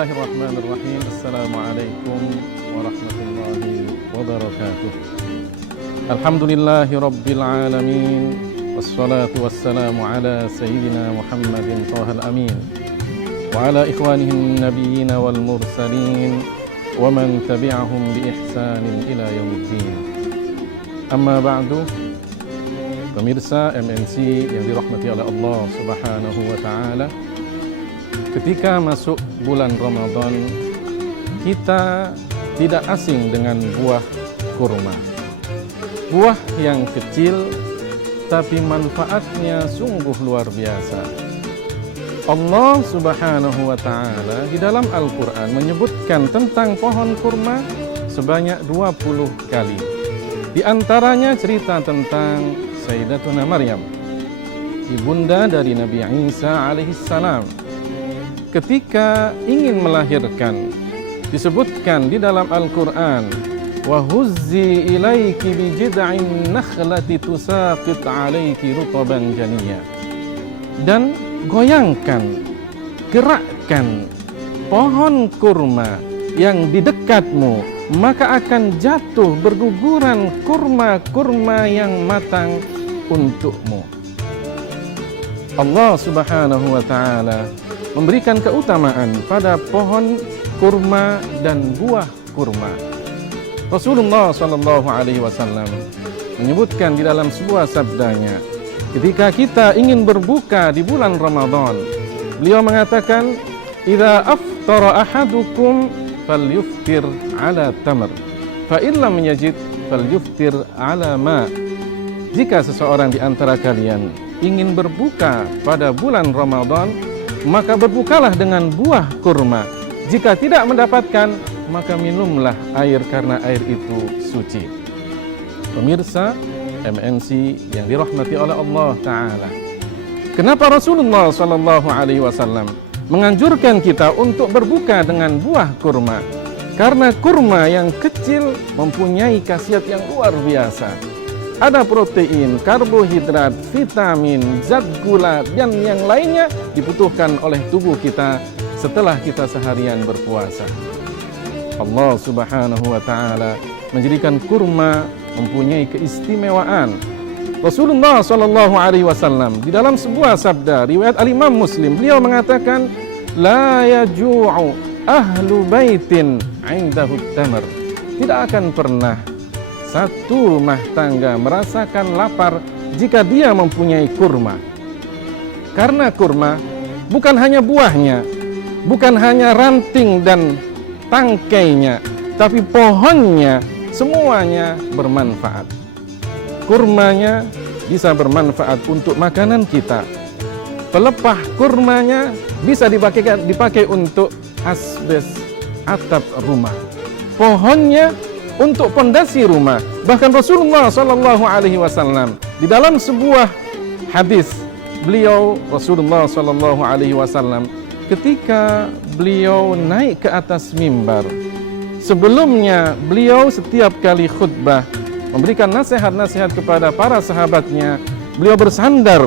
Bismillahirrahmanirrahim. Assalamualaikum warahmatullahi wabarakatuh. Alhamdulillahi rabbil alamin. Wassalatu wassalamu ala sayyidina Muhammadin Thahal Amin wa ala ikhwanihin nabiyyin wal mursalin wa man tabi'ahum bi ihsanin ila yaumiddin. Amma ba'du. Pemirsa MNC yang dirahmati oleh Allah Subhanahu wa taala, ketika masuk bulan Ramadan, kita tidak asing dengan buah kurma. Buah yang kecil, tapi manfaatnya sungguh luar biasa. Allah Subhanahu wa ta'ala di dalam Al-Quran menyebutkan tentang pohon kurma sebanyak 20 kali. Di antaranya cerita tentang Sayyidatuna Maryam, ibunda dari Nabi Isa alaihissalam. Ketika ingin melahirkan, disebutkan di dalam Al-Quran, wa huzzi ilaiki bi jid'in nakhlati tusaqit 'alaiki rutaban janiyya. Dan goyangkan, gerakkan pohon kurma yang di dekatmu, maka akan jatuh berguguran kurma-kurma yang matang untukmu. Allah Subhanahu wa ta'ala memberikan keutamaan pada pohon kurma dan buah kurma. Rasulullah sallallahu alaihi wasallam menyebutkan di dalam sebuah sabdanya, ketika kita ingin berbuka di bulan Ramadan, beliau mengatakan, "Idza aftara ahadukum falyuftir ala tamr, fa in lam yajid falyuftir ala ma." Jika seseorang di antara kalian ingin berbuka pada bulan Ramadan, maka berbukalah dengan buah kurma. Jika tidak mendapatkan, maka minumlah air karena air itu suci. Pemirsa MNC yang dirahmati oleh Allah Ta'ala, kenapa Rasulullah Sallallahu Alaihi Wasallam menganjurkan kita untuk berbuka dengan buah kurma? Karena kurma yang kecil mempunyai khasiat yang luar biasa. Ada protein, karbohidrat, vitamin, zat gula, dan yang lainnya dibutuhkan oleh tubuh kita setelah kita seharian berpuasa. Allah Subhanahu wa ta'ala menjadikan kurma mempunyai keistimewaan. Rasulullah Sallallahu Alaihi Wasallam di dalam sebuah sabda riwayat Al-Imam Muslim, beliau mengatakan, la yaju'u ahlu baitin 'indahu tamr. Tidak akan pernah satu rumah tangga merasakan lapar jika dia mempunyai kurma. Karena kurma bukan hanya buahnya, bukan hanya ranting dan tangkainya, tapi pohonnya semuanya bermanfaat. Kurmanya bisa bermanfaat untuk makanan kita. Pelepah kurmanya bisa dipakai untuk asbes atap rumah. Pohonnya untuk pondasi rumah. Bahkan Rasulullah Sallallahu Alaihi Wasallam di dalam sebuah hadis, Rasulullah Sallallahu Alaihi Wasallam ketika beliau naik ke atas mimbar, sebelumnya beliau setiap kali khutbah memberikan nasihat-nasihat kepada para sahabatnya, beliau bersandar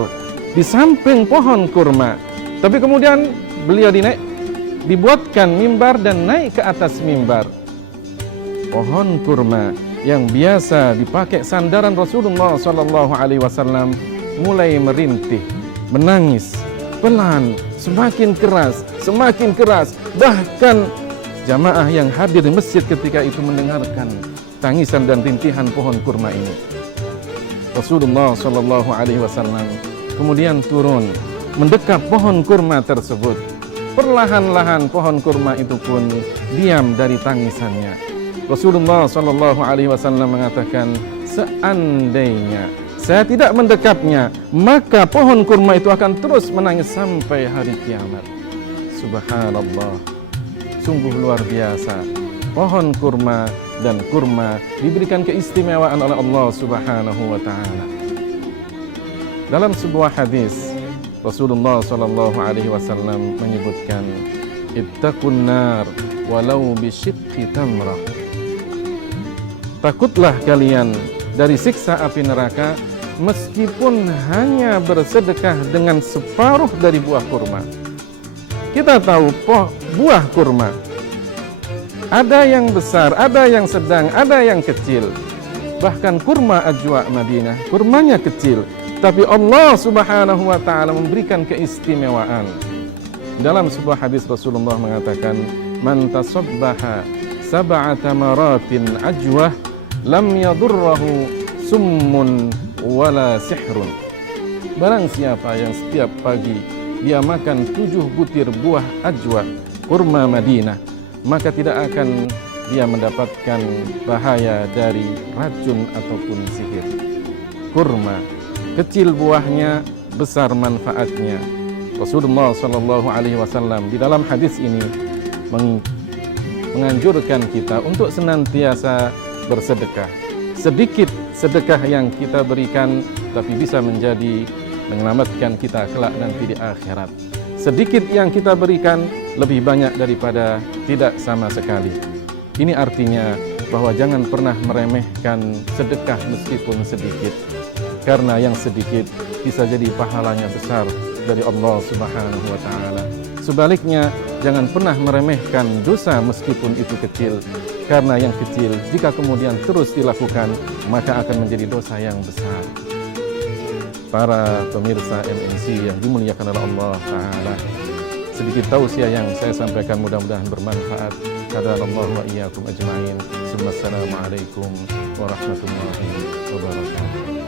di samping pohon kurma. Tapi kemudian beliau dibuatkan mimbar dan naik ke atas mimbar. Pohon kurma yang biasa dipakai sandaran Rasulullah Sallallahu Alaihi Wasallam mulai merintih, menangis pelan, semakin keras. Bahkan jamaah yang hadir di masjid ketika itu mendengarkan tangisan dan rintihan pohon kurma ini. Rasulullah Sallallahu Alaihi Wasallam kemudian turun mendekap pohon kurma tersebut. Perlahan-lahan pohon kurma itu pun diam dari tangisannya. Rasulullah Sallallahu Alaihi Wasallam mengatakan, seandainya saya tidak mendekapnya, maka pohon kurma itu akan terus menangis sampai hari kiamat. Subhanallah, sungguh luar biasa. Pohon kurma dan kurma diberikan keistimewaan oleh Allah Subhanahu wa ta'ala. Dalam sebuah hadis, Rasulullah Sallallahu Alaihi Wasallam menyebutkan, ittaqun nar walau bisyiqqi tamrah. Takutlah kalian dari siksa api neraka meskipun hanya bersedekah dengan separuh dari buah kurma. Kita tahu buah kurma ada yang besar, ada yang sedang, ada yang kecil. Bahkan kurma Ajwa Madinah, kurmanya kecil, tapi Allah Subhanahu wa taala memberikan keistimewaan. Dalam sebuah hadis Rasulullah mengatakan, "Man tasabbaha sab'a tamaratin ajwah lam yadurruhu summun wala sihrun." Barang siapa yang setiap pagi dia makan 7 butir buah ajwa, kurma Madinah, maka tidak akan dia mendapatkan bahaya dari racun ataupun sihir. Kurma, kecil buahnya, besar manfaatnya. Rasulullah SAW di dalam hadis ini menganjurkan kita untuk senantiasa bersedekah. Sedikit sedekah yang kita berikan, tapi bisa menyelamatkan kita kelak nanti di akhirat. Sedikit yang kita berikan lebih banyak daripada tidak sama sekali. Ini artinya bahwa jangan pernah meremehkan sedekah meskipun sedikit, karena yang sedikit bisa jadi pahalanya besar dari Allah Subhanahu wa taala. Sebaliknya, jangan pernah meremehkan dosa meskipun itu kecil, karena yang kecil jika kemudian terus dilakukan maka akan menjadi dosa yang besar. Para pemirsa MNC yang dimuliakan oleh Allah taala, sedikit tausiah yang saya sampaikan mudah-mudahan bermanfaat. Hadanallahu wa iyyakum ajma'in. Assalamualaikum warahmatullahi wabarakatuh.